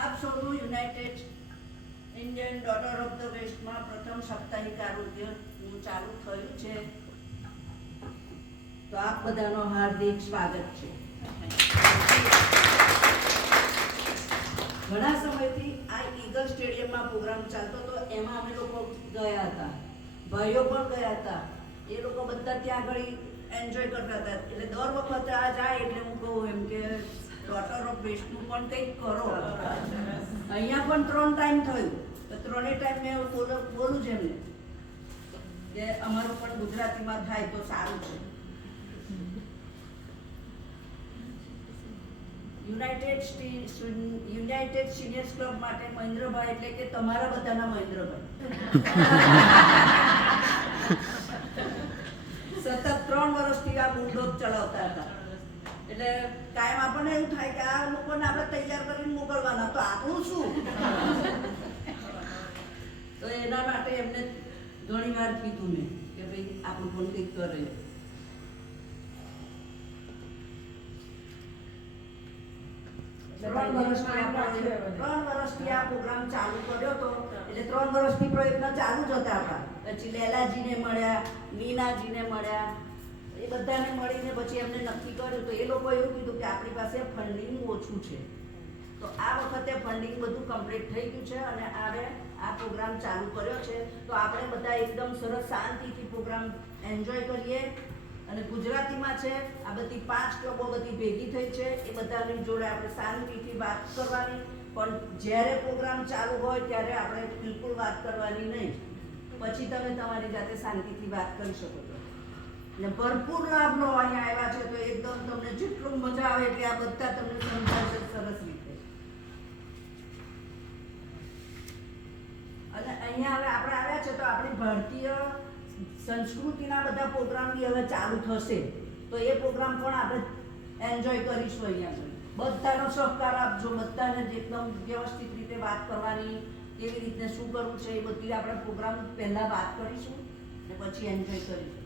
આપ સૌનું United Indian Daughter of the વેસ્ટમાં પ્રથમ સાપ્તાહિક આરોગ્યનું ચાલુ થયું છે, તો આપ બધાનો હાર્દિક સ્વાગત છે. ઘણા સમયથી આ ઈગલ સ્ટેડિયમમાં પ્રોગ્રામ ચાલતો હતો, એમાં અમે લોકો ગયા હતા, ભાઈઓ પણ ગયા હતા. એ લોકો બધા ત્યાં આગળ એન્જોય કરતા હતા. એટલે દર વખતે આ જાય એટલે હું કહું એમ કે ડોટર ઓફ વેસ્ટનું પણ કંઈક કરો. અહીંયા પણ 3 ટાઈમ થયું, તો 3 ટાઈમ મેં બોલું જ એમને કે અમારું પણ ગુજરાતીમાં થાય તો સારું છે. યુનાઇટેડ સિનિયર્સ ક્લબ માટે મહેન્દ્રભાઈ એટલે કે તમારા બધાના મહેન્દ્રભાઈ સતત 3 વર્ષથી આ બુલડોગ ચલાવતા હતા. એટલે કાયમ આપણને એવું થાય કે આ લોકોને આપણે તૈયાર કરીને મોકલવાના, તો આપણું શું? તો એના માટે એમને ઘણી વાર કીધું મેં કે ભાઈ આપણું પણ કંઈક કરે. 3 વર્ષથી આ પ્રોગ્રામ ચાલુ કર્યો હતો. એટલે 3 વર્ષથી પ્રયત્ન ચાલુ જ હતા આપણા. પછી લેલાજીને મળ્યા, નીનાજીને મળ્યા, એ બધાને મળીને પછી એમને નક્કી કર્યું. તો એ લોકો એવું કીધું કે આપણી પાસે ફંડિંગ ઓછું છે, તો આ વખતે ફંડિંગ બધું કમ્પ્લીટ થઈ ગયું છે અને હવે આ પ્રોગ્રામ ચાલુ કર્યો છે. તો આપણે બધા એકદમ સરસ શાંતિથી પ્રોગ્રામ એન્જોય કરીએ. અને ગુજરાતીમાં છે, આ બધી 5 ક્લબો બધી ભેગી થઈ છે, એ બધાની જોડે આપણે શાંતિથી વાત કરવાની. પણ જ્યારે પ્રોગ્રામ ચાલુ હોય ત્યારે આપણે બિલકુલ વાત કરવાની નહીં. પછી તમે તમારી જાતે શાંતિથી વાત કરી શકો છો. અને ભરપૂર લાભ લો. અહીંયા આવ્યા છે તો એકદમ તમને જેટલું મજા આવે એટલે આ બધા તમને સમજાવશે સરસ રીતે. અને અહીંયા હવે આપણે આવ્યા છે તો આપણી ભારતીય સંસ્કૃતિના બધા પ્રોગ્રામ બી હવે ચાલુ થશે, તો એ પ્રોગ્રામ પણ આપણે એન્જોય કરીશું. અહીંયા બધાનો સહકાર આપજો, બધાને એકદમ વ્યવસ્થિત રીતે વાત કરવાની, કેવી રીતે શું કરવું છે એ બધી આપણે પ્રોગ્રામ પહેલા વાત કરીશું અને પછી એન્જોય કરીશું.